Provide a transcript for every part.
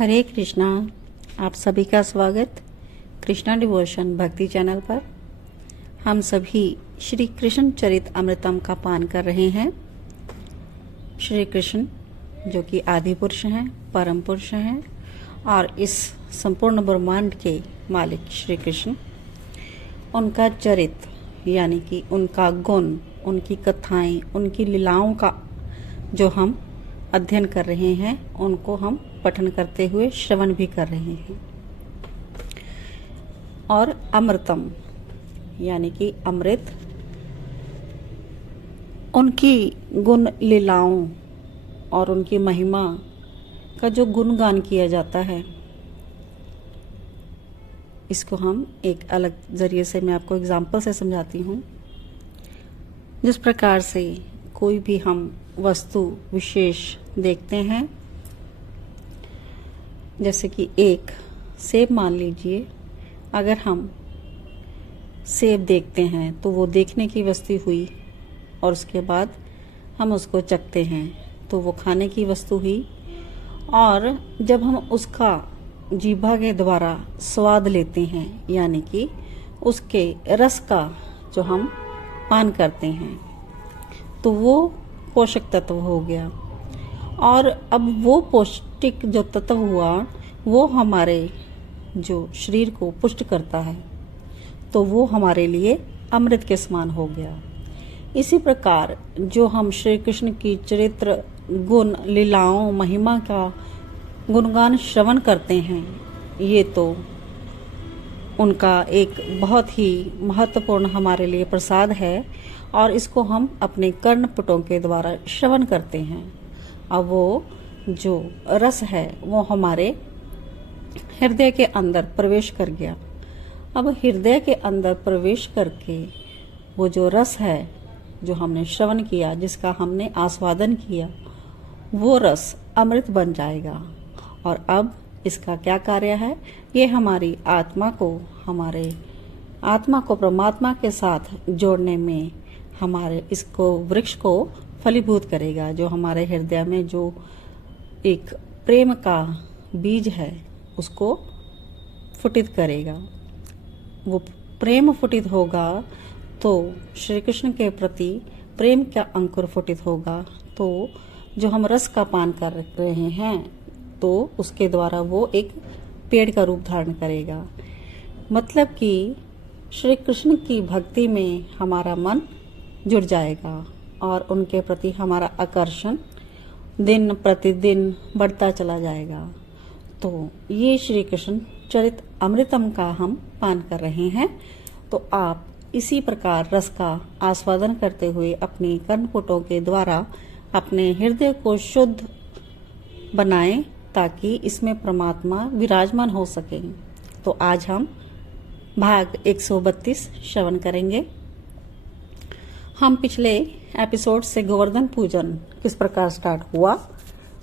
हरे कृष्णा। आप सभी का स्वागत कृष्णा डिवोशन भक्ति चैनल पर। हम सभी श्री कृष्ण चरित अमृतम का पान कर रहे हैं। श्री कृष्ण जो कि आदि पुरुष हैं, परम पुरुष हैं और इस संपूर्ण ब्रह्मांड के मालिक श्री कृष्ण, उनका चरित यानी कि उनका गुण, उनकी कथाएं, उनकी लीलाओं का जो हम अध्ययन कर रहे हैं, उनको हम पठन करते हुए श्रवण भी कर रहे हैं। और अमृतम यानी कि अमृत, उनकी गुण लीलाओं और उनकी महिमा का जो गुणगान किया जाता है, इसको हम एक अलग जरिए से मैं आपको एग्जाम्पल से समझाती हूँ। जिस प्रकार से कोई भी हम वस्तु विशेष देखते हैं, जैसे कि एक सेब मान लीजिए, अगर हम सेब देखते हैं तो वो देखने की वस्तु हुई और उसके बाद हम उसको चखते हैं तो वो खाने की वस्तु हुई। और जब हम उसका जीभा के द्वारा स्वाद लेते हैं यानी कि उसके रस का जो हम पान करते हैं तो वो पोषक तत्व हो गया। और अब वो पौष्टिक जो तत्व हुआ वो हमारे जो शरीर को पुष्ट करता है, तो वो हमारे लिए अमृत के समान हो गया। इसी प्रकार जो हम श्री कृष्ण की चरित्र, गुण, लीलाओं, महिमा का गुणगान श्रवण करते हैं, ये तो उनका एक बहुत ही महत्वपूर्ण हमारे लिए प्रसाद है और इसको हम अपने कर्णपुटों के द्वारा श्रवण करते हैं। अब वो जो रस है वो हमारे हृदय के अंदर प्रवेश कर गया। अब हृदय के अंदर प्रवेश करके वो जो रस है जो हमने श्रवण किया, जिसका हमने आस्वादन किया, वो रस अमृत बन जाएगा। और अब इसका क्या कार्य है, ये हमारी आत्मा को परमात्मा के साथ जोड़ने में हमारे इसको वृक्ष को फलीभूत करेगा। जो हमारे हृदय में जो एक प्रेम का बीज है उसको फुटित करेगा। वो प्रेम फुटित होगा तो श्री कृष्ण के प्रति प्रेम का अंकुर फुटित होगा, तो जो हम रस का पान कर रहे हैं तो उसके द्वारा वो एक पेड़ का रूप धारण करेगा। मतलब कि श्री कृष्ण की भक्ति में हमारा मन जुड़ जाएगा और उनके प्रति हमारा आकर्षण दिन प्रतिदिन बढ़ता चला जाएगा। तो ये श्री कृष्ण चरित अमृतम का हम पान कर रहे हैं। तो आप इसी प्रकार रस का आस्वादन करते हुए अपने कर्णपुटों के द्वारा अपने हृदय को शुद्ध बनाएं ताकि इसमें परमात्मा विराजमान हो सके। तो आज हम भाग 132 श्रवण करेंगे। हम पिछले एपिसोड से गोवर्धन पूजन किस प्रकार स्टार्ट हुआ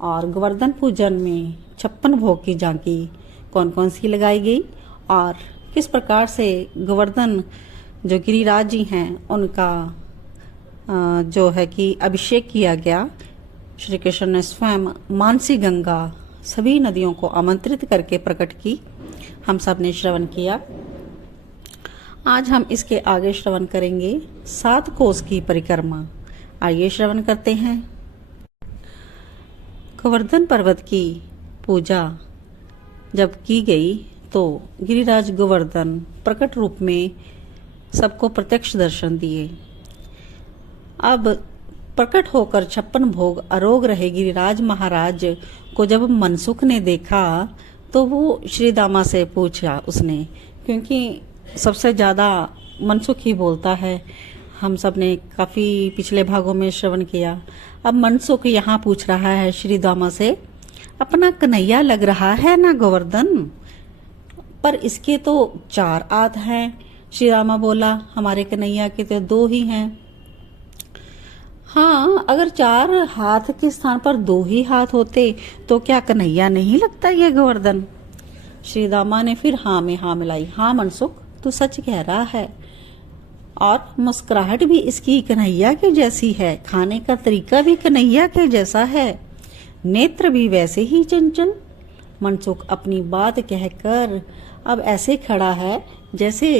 और गोवर्धन पूजन में 56 भोग की झांकी कौन कौन सी लगाई गई और किस प्रकार से गोवर्धन जो गिरिराज जी हैं उनका जो है कि अभिषेक किया गया। श्री कृष्ण ने स्वयं मानसी गंगा सभी नदियों को आमंत्रित करके प्रकट की, हम सब ने श्रवण किया। आज हम इसके आगे श्रवण करेंगे 7 कोस की परिक्रमा। आइए श्रवण करते हैं। गोवर्धन पर्वत की पूजा जब की गई तो गिरिराज गोवर्धन प्रकट रूप में सबको प्रत्यक्ष दर्शन दिए। अब प्रकट होकर 56 भोग आरोग रहे गिरिराज महाराज को जब मनसुख ने देखा तो वो श्री दामा से पूछा उसने, क्योंकि सबसे ज्यादा मनसुख ही बोलता है। हम सब ने काफी पिछले भागों में श्रवण किया। अब मनसुख यहाँ पूछ रहा है श्री दामा से, अपना कन्हैया लग रहा है ना गोवर्धन, पर इसके तो 4 हाथ हैं। श्री रामा बोला, हमारे कन्हैया के तो 2 ही हैं। हाँ, अगर 4 हाथ के स्थान पर 2 ही हाथ होते तो क्या कन्हैया नहीं लगता ये गोवर्धन? श्री दामा ने फिर हाँ में हाँ मिलाई। हाँ मनसुख, तू सच कह रहा है और मुस्कुराहट भी इसकी कन्हैया के जैसी है, खाने का तरीका भी कन्हैया के जैसा है, नेत्र भी वैसे ही चंचल, मनसुख अपनी बात कहकर अब ऐसे खड़ा है जैसे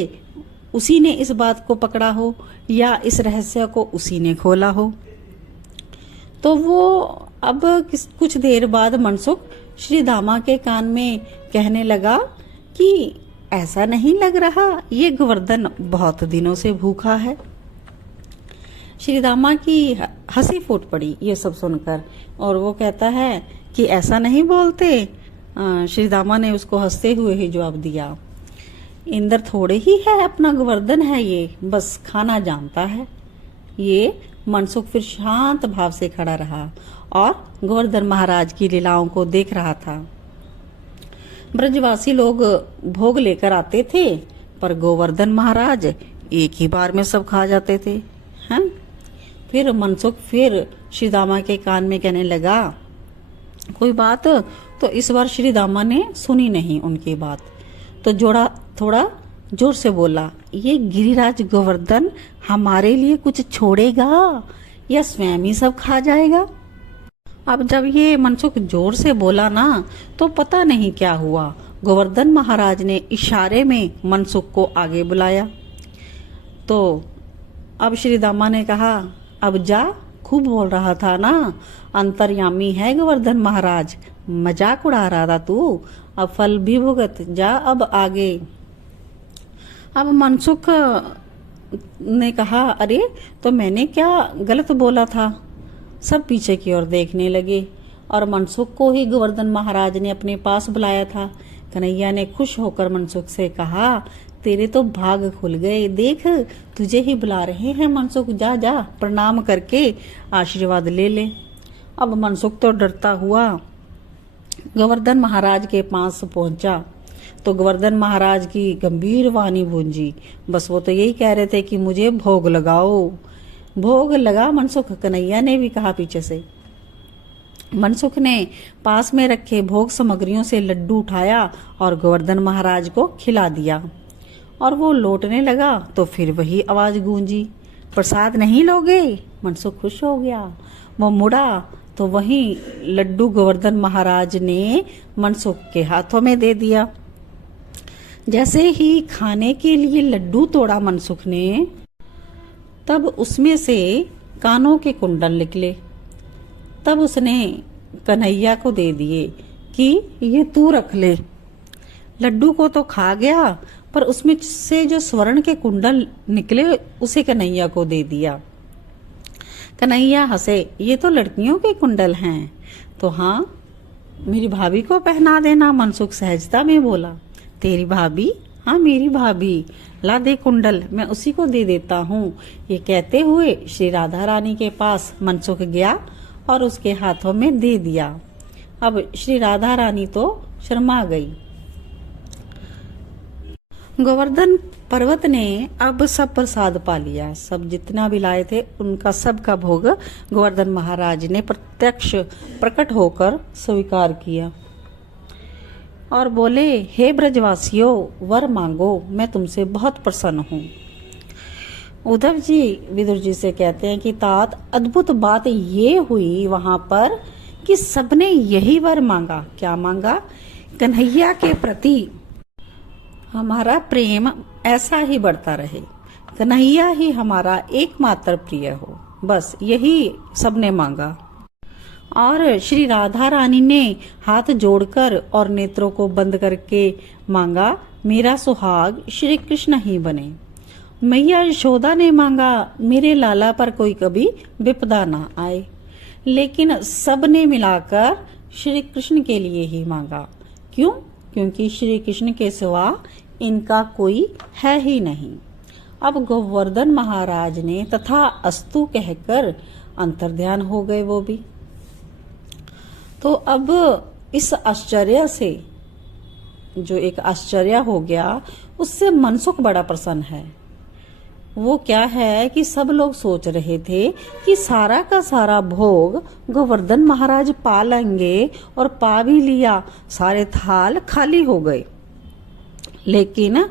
उसी ने इस बात को पकड़ा हो या इस रहस्य को उसी ने खोला हो। तो वो अब कुछ देर बाद मनसुख श्री दामा के कान में कहने लगा कि ऐसा नहीं लग रहा ये गोवर्धन बहुत दिनों से भूखा है। श्री दामा की हंसी फूट पड़ी ये सब सुनकर, और वो कहता है कि ऐसा नहीं बोलते। श्री दामा ने उसको हंसते हुए ही जवाब दिया, इंद्र थोड़े ही है, अपना गोवर्धन है ये, बस खाना जानता है। ये मनसुख फिर शांत भाव से खड़ा रहा और गोवर्धन महाराज की लीलाओं को देख रहा था। ब्रजवासी लोग भोग लेकर आते थे, पर गोवर्धन महाराज एक ही बार में सब खा जाते थे। हैं? फिर मनसुख फिर श्री दामा के कान में कहने लगा कोई बात, तो इस बार श्री दामा ने सुनी नहीं उनकी बात, तो थोड़ा जोर से बोला, ये गिरिराज गोवर्धन हमारे लिए कुछ छोड़ेगा या स्वयं ही सब खा जाएगा। अब जब ये मनसुख जोर से बोला ना, तो पता नहीं क्या हुआ, गोवर्धन महाराज ने इशारे में मनसुख को आगे बुलाया। तो अब श्री दामा ने कहा, अब जा, खूब बोल रहा था ना, अंतर्यामी है गोवर्धन महाराज, मजाक उड़ा रहा था तू, अब फल भी भुगत जा अब आगे। अब मनसुख ने कहा, अरे तो मैंने क्या गलत बोला था। सब पीछे की ओर देखने लगे और मनसुख को ही गोवर्धन महाराज ने अपने पास बुलाया था। कन्हैया ने खुश होकर मनसुख से कहा, तेरे तो भाग खुल गए, देख तुझे ही बुला रहे हैं मनसुख, जा जा प्रणाम करके आशीर्वाद ले ले। अब मनसुख तो डरता हुआ गोवर्धन महाराज के पास पहुंचा, तो गोवर्धन महाराज की गंभीर वाणी गूंजी। बस वो तो यही कह रहे थे कि मुझे भोग लगाओ। भोग लगा मनसुख, कन्हैया ने भी कहा पीछे से। मनसुख ने पास में रखे भोग सामग्रियों से लड्डू उठाया और गोवर्धन महाराज को खिला दिया, और वो लौटने लगा तो फिर वही आवाज गूंजी, प्रसाद नहीं लोगे। मनसुख खुश हो गया, वो मुड़ा तो वही लड्डू गोवर्धन महाराज ने मनसुख के हाथों में दे दिया। जैसे ही खाने के लिए लड्डू तोड़ा मनसुख ने, तब उसमें से कानों के कुंडल निकले। तब उसने कन्हैया को दे दिए कि ये तू रख ले। लड्डू को तो खा गया, पर उसमें से जो स्वर्ण के कुंडल निकले उसे कन्हैया को दे दिया। कन्हैया हंसे, ये तो लड़कियों के कुंडल हैं, तो हाँ मेरी भाभी को पहना देना। मनसुख सहजता में बोला, तेरी भाभी? हाँ मेरी भाभी, ला दे कुंडल, मैं उसी को दे देता हूँ। ये कहते हुए श्री राधा रानी के पास मनसुख गया और उसके हाथों में दे दिया। अब श्री राधा रानी तो शर्मा गई। गोवर्धन पर्वत ने अब सब प्रसाद पा लिया। सब जितना भी लाए थे उनका सबका भोग गोवर्धन महाराज ने प्रत्यक्ष प्रकट होकर स्वीकार किया और बोले, हे ब्रजवासियों, वर मांगो, मैं तुमसे बहुत प्रसन्न हूँ। उद्धव जी विदुर जी से कहते हैं कि तात अद्भुत बात ये हुई वहां पर कि सबने यही वर मांगा। क्या मांगा? कन्हैया के प्रति हमारा प्रेम ऐसा ही बढ़ता रहे, कन्हैया ही हमारा एकमात्र प्रिय हो, बस यही सबने मांगा। और श्री राधा रानी ने हाथ जोड़कर और नेत्रों को बंद करके मांगा, मेरा सुहाग श्री कृष्ण ही बने। मैया यशोदा ने मांगा, मेरे लाला पर कोई कभी विपदा ना आए। लेकिन सबने मिलाकर श्री कृष्ण के लिए ही मांगा। क्यों? क्योंकि श्री कृष्ण के सिवा इनका कोई है ही नहीं। अब गोवर्धन महाराज ने तथा अस्तु कहकर अंतर्ध्यान हो गए वो भी। तो अब इस आश्चर्य से, जो एक आश्चर्य हो गया, उससे मनसुख बड़ा प्रसन्न है। वो क्या है कि सब लोग सोच रहे थे कि सारा का सारा भोग गोवर्धन महाराज पा लेंगे, और पा भी लिया, सारे थाल खाली हो गए। लेकिन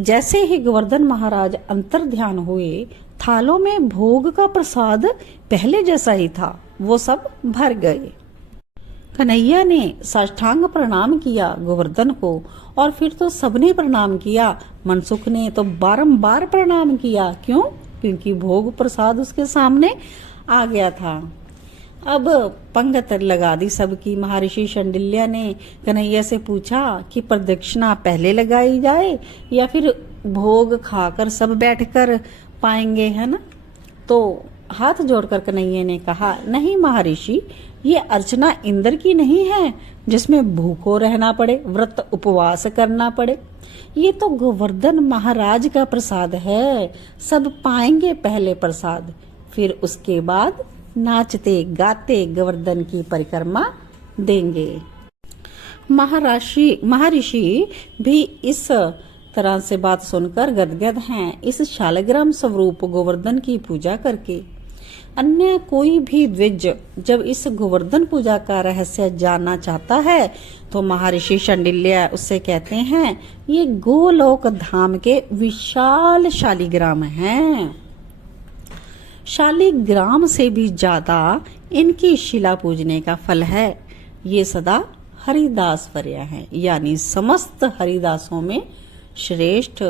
जैसे ही गोवर्धन महाराज अंतर्ध्यान हुए, थालों में भोग का प्रसाद पहले जैसा ही था, वो सब भर गए। कन्हैया ने साष्टांग प्रणाम किया गोवर्धन को, और फिर तो सबने प्रणाम किया। मनसुख ने तो बारंबार प्रणाम किया। क्यों? क्योंकि भोग प्रसाद उसके सामने आ गया था। अब पंगत लगा दी सबकी। महर्षि शांडिल्य ने कन्हैया से पूछा कि प्रदक्षिणा पहले लगाई जाए या फिर भोग खाकर सब बैठकर पाएंगे, है ना? तो हाथ जोड़कर कन्हैया ने कहा, नहीं महर्षि, ये अर्चना इंद्र की नहीं है जिसमें भूखों रहना पड़े, व्रत उपवास करना पड़े। ये तो गोवर्धन महाराज का प्रसाद है। सब पाएंगे पहले प्रसाद, फिर उसके बाद नाचते गाते गोवर्धन की परिक्रमा देंगे। महर्षि भी इस तरह से बात सुनकर गदगद हैं इस शालग्राम स्वरूप गोवर्धन की पूजा करके। अन्य कोई भी द्विज जब इस गोवर्धन पूजा का रहस्य जानना चाहता है तो महर्षि शांडिल्य उससे कहते हैं, ये गोलोक धाम के विशाल शालिग्राम हैं। शालिग्राम से भी ज्यादा इनकी शिला पूजने का फल है। ये सदा हरिदास वर्य हैं, यानी समस्त हरिदासों में श्रेष्ठ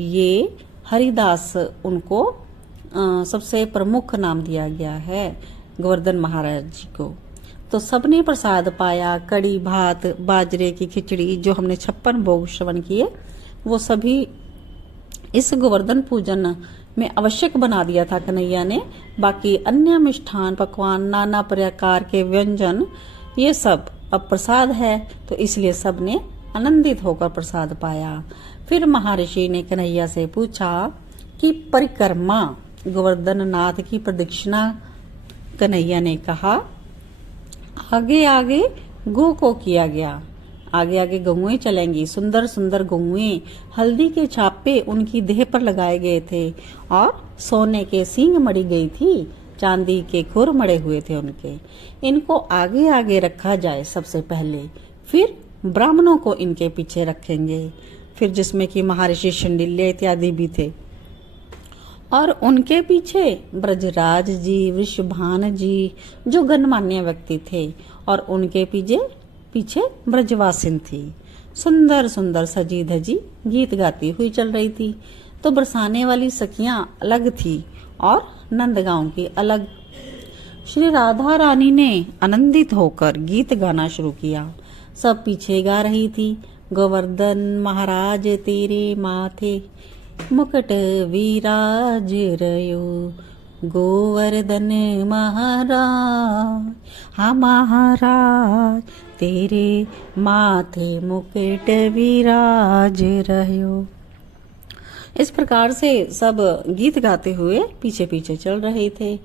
ये हरिदास, उनको सबसे प्रमुख नाम दिया गया है गोवर्धन महाराज जी को। तो सबने प्रसाद पाया। कड़ी भात, बाजरे की खिचड़ी, जो हमने 56 भोग श्रवण किए, वो सभी इस गोवर्धन पूजन में आवश्यक बना दिया था कन्हैया ने। बाकी अन्य मिष्ठान पकवान, नाना प्रकार के व्यंजन, ये सब अब प्रसाद है, तो इसलिए सबने आनंदित होकर प्रसाद पाया। फिर महर्षि ने कन्हैया से पूछा कि परिक्रमा, गोवर्धन नाथ की प्रदक्षिणा। कन्हैया ने कहा, आगे आगे गो को किया गया। आगे आगे गौएं चलेंगी, सुंदर सुंदर गौएं। हल्दी के छापे उनकी देह पर लगाए गए थे और सोने के सींग मड़ी गई थी, चांदी के खुर मड़े हुए थे उनके। इनको आगे आगे रखा जाए सबसे पहले, फिर ब्राह्मणों को इनके पीछे रखेंगे, फिर जिसमें कि महर्षि शांडिल्य इत्यादि भी थे, और उनके पीछे ब्रजराज जी, वृषभान जी, जो गणमान्य व्यक्ति थे, और उनके पीछे ब्रजवासिन थी। सुंदर सुंदर सजी धजी गीत गाती हुई चल रही थी। तो बरसाने वाली सखियां अलग थी और नंदगांव की अलग। श्री राधा रानी ने आनंदित होकर गीत गाना शुरू किया। सब पीछे गा रही थी, गोवर्धन महाराज तेरे माथे मुकुट विराज रयो, गोवर्धन महाराज, हाँ महाराज तेरे माथे मुकुट विराज रयो। इस प्रकार से सब गीत गाते हुए पीछे पीछे चल रहे थे।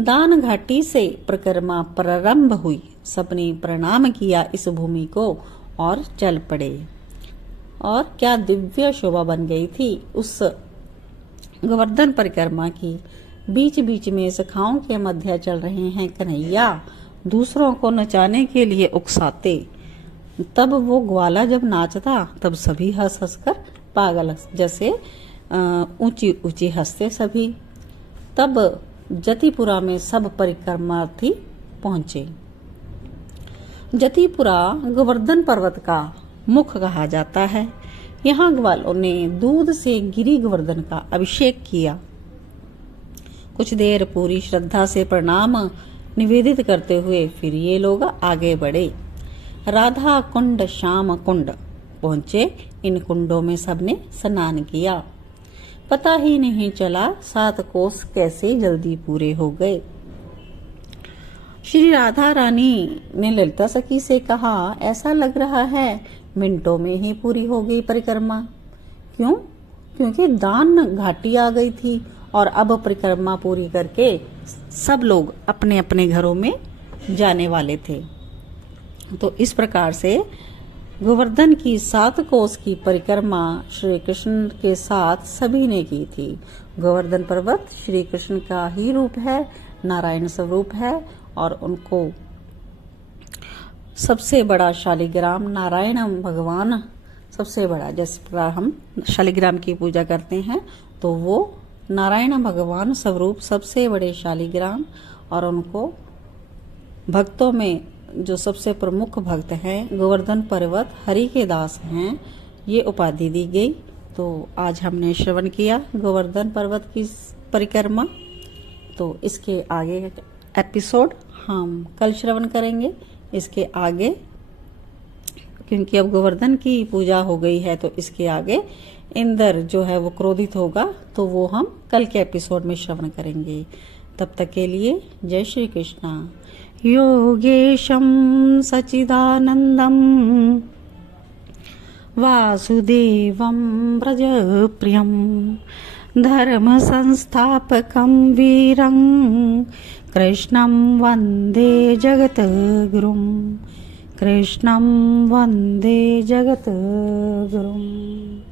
दान घाटी से परिक्रमा प्रारंभ हुई। सबने प्रणाम किया इस भूमि को और चल पड़े। और क्या दिव्य शोभा बन गई थी उस गोवर्धन परिक्रमा की। बीच बीच में सखाओं के मध्य चल रहे हैं कन्हैया, दूसरों को नचाने के लिए उकसाते। तब वो ग्वाला जब नाचता तब सभी हंस हंस कर पागल जैसे ऊंची ऊंची हंसते सभी। तब जतिपुरा में सब परिक्रमार्थी पहुंचे। जतिपुरा गोवर्धन पर्वत का मुख कहा जाता है। यहाँ ग्वालों ने दूध से गिरी गोवर्धन का अभिषेक किया। कुछ देर पूरी श्रद्धा से प्रणाम निवेदित करते हुए फिर ये लोग आगे बढ़े। राधा कुंड, श्याम कुंड पहुंचे। इन कुंडों में सबने स्नान किया। पता ही नहीं चला 7 कोस कैसे जल्दी पूरे हो गए। श्री राधा रानी ने ललिता सखी से कहा, ऐसा लग रहा है मिनटों में ही पूरी हो गई परिक्रमा। क्यों? क्योंकि दान घाटी आ गई थी और अब परिक्रमा पूरी करके सब लोग अपने अपने घरों में जाने वाले थे। तो इस प्रकार से गोवर्धन की 7 कोस की परिक्रमा श्री कृष्ण के साथ सभी ने की थी। गोवर्धन पर्वत श्री कृष्ण का ही रूप है, नारायण स्वरूप है, और उनको सबसे बड़ा शालिग्राम नारायण भगवान सबसे बड़ा, जिस प्रकार हम शालिग्राम की पूजा करते हैं तो वो नारायण भगवान स्वरूप सबसे बड़े शालिग्राम, और उनको भक्तों में जो सबसे प्रमुख भक्त हैं, गोवर्धन पर्वत हरि के दास हैं, ये उपाधि दी गई। तो आज हमने श्रवण किया गोवर्धन पर्वत की परिक्रमा। तो इसके आगे एपिसोड हम कल श्रवण करेंगे। इसके आगे, क्योंकि अब गोवर्धन की पूजा हो गई है, तो इसके आगे इंद्र जो है वो क्रोधित होगा, तो वो हम कल के एपिसोड में श्रवण करेंगे। तब तक के लिए जय श्री कृष्णा। योगेशं सच्चिदानंदं वासुदेवं व्रजप्रियं धर्म संस्थापकं वीरं कृष्णं वन्दे जगद्गुरुं। कृष्णं वन्दे जगद्गुरुम्।